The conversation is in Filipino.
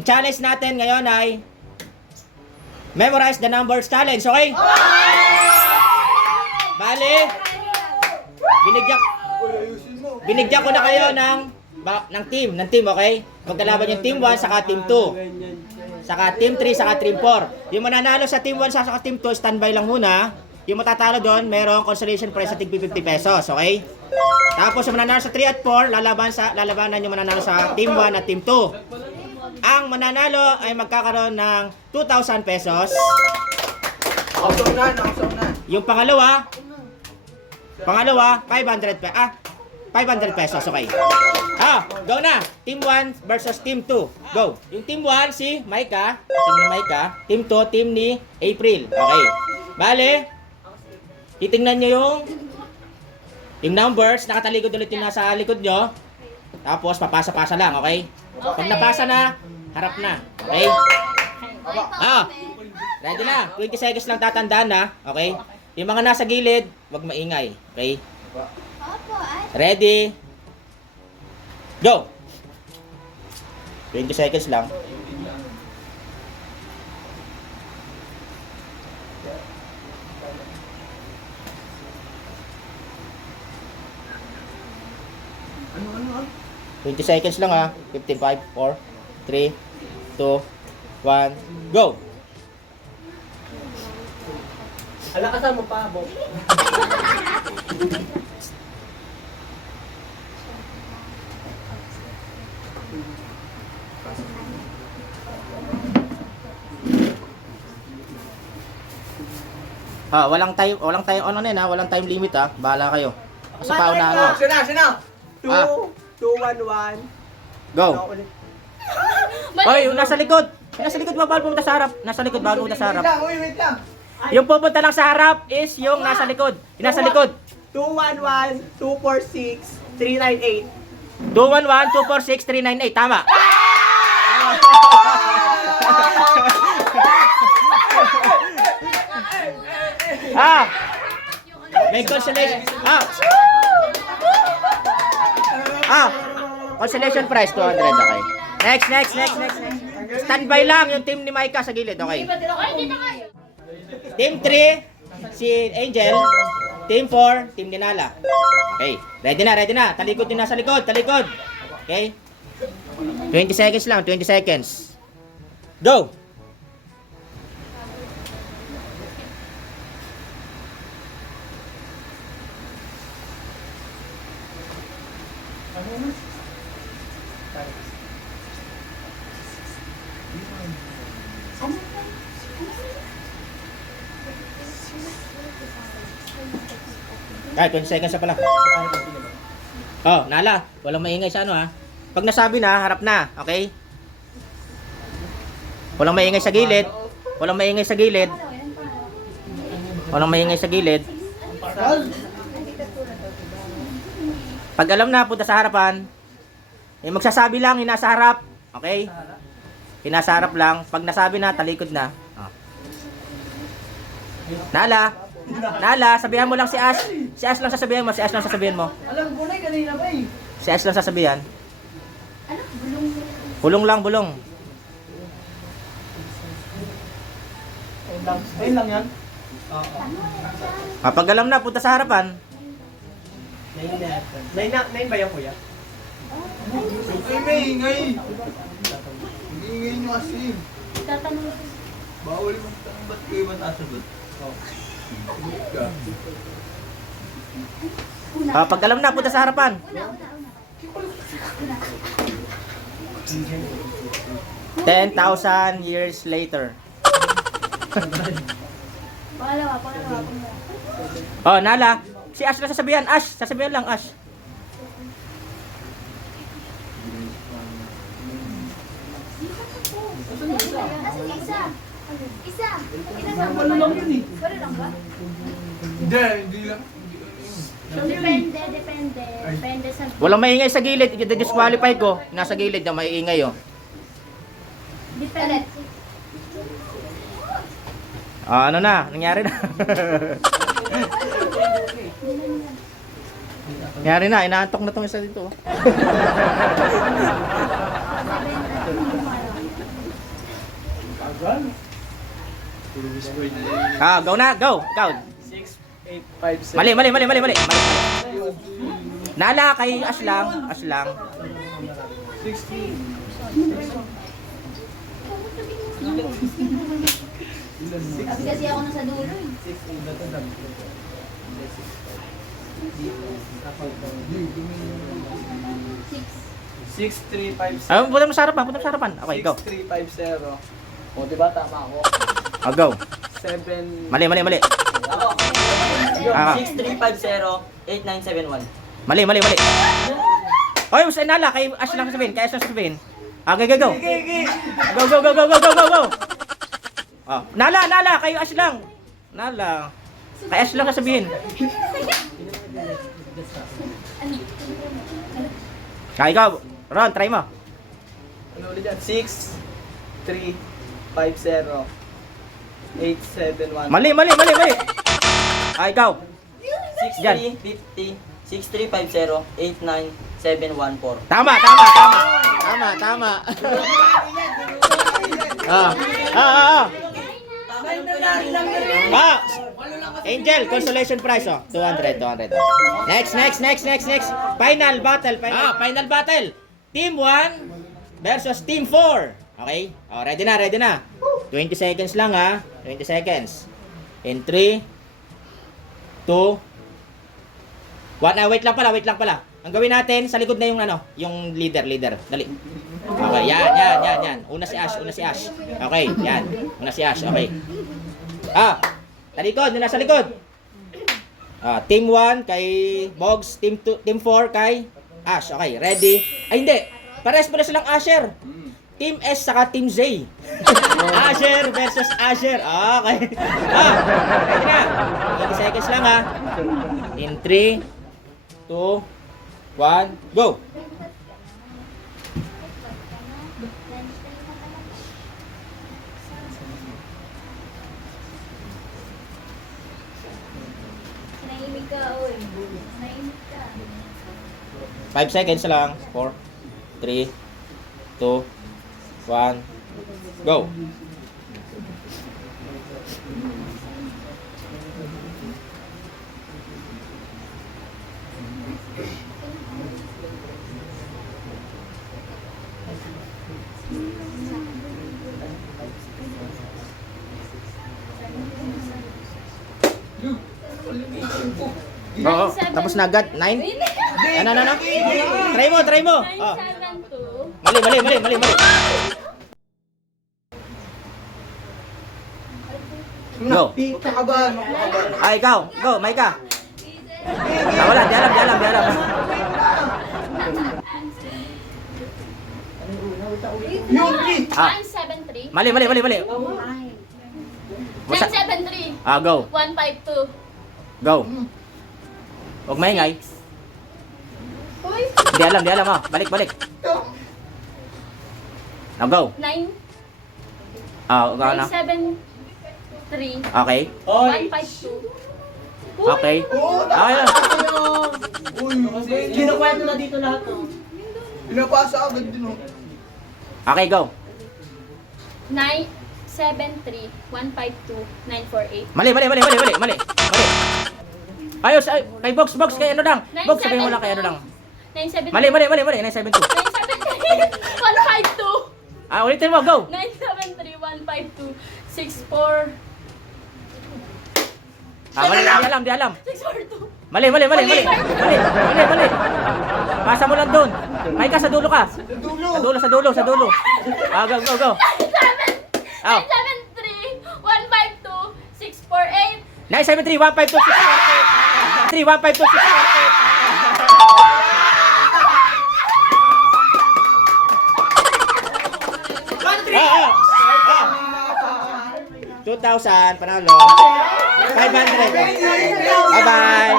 Ang challenge natin ngayon ay memorize the numbers challenge, okay? Bale, binigyan ko na kayo ng team, okay? Magkalaban yung team 1 saka team 2. Saka team 3 saka team 4. Yung mananalo sa team 1 saka team 2, standby lang muna. Yung matatalo doon, merong consolation prize sa tig 50 pesos, okay? Tapos yung mananalo sa 3 at 4, lalabanan yung mananalo sa team 1 at team 2. Ang mananalo ay magkakaroon ng 2,000 pesos. Yung pangalawa 500 pesos, okay. Go na. Team 1 versus team 2. Go. Yung team 1 si Maika, team ni Maika. Team 2 team ni April. Okay. Bale, titingnan nyo yung numbers, nakatalikod ulit yung nasa likod nyo. Tapos papasa-pasa lang, okay? Pag napasa na, harap na. Okay? Ready na. 20 seconds lang tatandaan na, okay? Yung mga nasa gilid, wag maingay, okay? Ready? Go! 20 seconds lang. Ano? 20 seconds lang ha. 15, 5, 4, 3, 2, 1, go! Alakasan mo pa, Bob. Walang time ano na yun ha. Walang time limit ha. Bahala kayo. Kasi paunahan mo. Sina. 2-1-1. Go! Hoy, yung nasa likod! Yung nasa likod, bawal pumunta sa harap. Nasa likod, bawal pumunta sa harap. Wait lang. Yung pupunta lang sa harap is yung nasa likod. Yung nasa likod. 2-1-1, 2-4-6, 3-9-8. 211 246 398. Tama. May consolation. Consolation prize 200, okay. Next. Standby lang yung team ni Maika sa gilid, okay. Team 3 si Angel, team 4 team ni Nala. Okay, ready na. Talikod din nasa likod, talikod. Okay? 20 seconds lang, 20 seconds. Go. Ay, 20 seconds na pala. Oh, Nala, walang maingay sa ano ha. Pag nasabi na, harap na, okay? Walang maingay sa gilid. Pag alam na, punta sa harapan. Magsasabi lang, yung nasa harap. Okay? Yung nasa harap lang. Pag nasabi na, talikod na. Nala, sabihan mo lang si Ash. Si Ash lang sasabihan mo. Alam ko na kanina ba eh. Si Ash lang sasabihan. Bulong lang. Ayun lang yan. Kapag alam na, punta sa harapan. 9 ba yan, kuya? Ay, ingay! Ingay nyo kasi. Bawal mo tanong ba't kayo matasagot? Pag alam na, punta sa harapan. 10,000 years later. Pangalawa. Oh, Nala. Si Ash na sasabihan. Sasabihan lang, Ash. Isa. Wala lang yun eh. Wala lang ba? Hindi lang. Depende sa... Walang maingay sa gilid. I-disqualify ko. Nasa gilid na maiingay, oh. Depende. Ano na? Nangyari na. Nangyari na. Inaantok na tong isa dito. Go na, go. Ikaw. 6, 8, 5, 7. Mali, mali, mali, mali, mali. Nala kay Aslang, Aslang. Kasi kasi ako nasa dulo eh. 6, 3, 5, 7. Punta mo sa harapan, punta mo sa harapan. Okay, go. 6, 3, 5, 0. O, diba? Tama ako. Go. 7. Mali, mali, mali. Ah. 6350-8971. Mali, mali, mali. Oy, sa Nala kay Aslang sabihin, kay Aslang sabihin. Okay, go, go. Go, go, go, go, go, go, go, go. Oh, Nala, Nala, kay Aslang. Nala. Kay Aslang ka sabihin. Kaya ikaw, Ron, try mo. Ano ulit yan? 6, 3, 5, 0. 8, 7, 1. Mali, mali, mali, mali. Ikaw. 6350 6350-89714. Tama, tama, tama. Tama, tama. Ah, Angel, consolation prize, oh. 200, 200. Next, next, next, next, next. Final battle, final battle. Team 1 versus Team 4. Okay? Oh, ready na, ready na. 20 seconds lang, ha. 20 seconds. In 3, 2, 1. Wait lang pala, wait lang pala. Ang gawin natin, sa likod na yung ano, yung leader. Dali. Okay, yan. Una si Ash, una si Ash. Okay, yan. Una si Ash, okay. Sa likod, yun nasa likod. Team 1 kay Bogs, team 2, team 4 kay Ash. Okay, ready? Ay, hindi. Pares pa na silang Asher. Team S saka Team Z. Asher versus Asher. Okay. Ready na. 20 seconds lang, ha. In 3, 2, 1, go! Nahimik ka, oy. Nahimik ka. 5 seconds lang. 4, 3, 2, 1, go! Oo, tapos na agad. 9? Ano? Try mo. 972. Mali. Go. Nakabahan. Ikaw. Go, Maika. Wala, di alam. Yuki! 973. Mali. 973. Go. 152. Go. Huwag maingay. Uy! Di alam. Balik. Go. 9. Ano? 973. Okay. 152. Okay. Okay. Uy, Kinukwento na dito lahat. pinapasa agad din oh. Okay, go. 973. 152. 948. Mali. Ayos, kay Box, kay ano lang. Box, sabihin mo lang kay ano lang. 973. Mali, 972. 973. 152. Ulitin mo, go. 973. 152. 64. Di alam. 642. Mali. Pasa mo lang doon. May ka, sa dulo ka. Sa dulo. Go. 973. 152. 648. 973, 152, 3, 152, 2,000, panalo. 500. Bye-bye.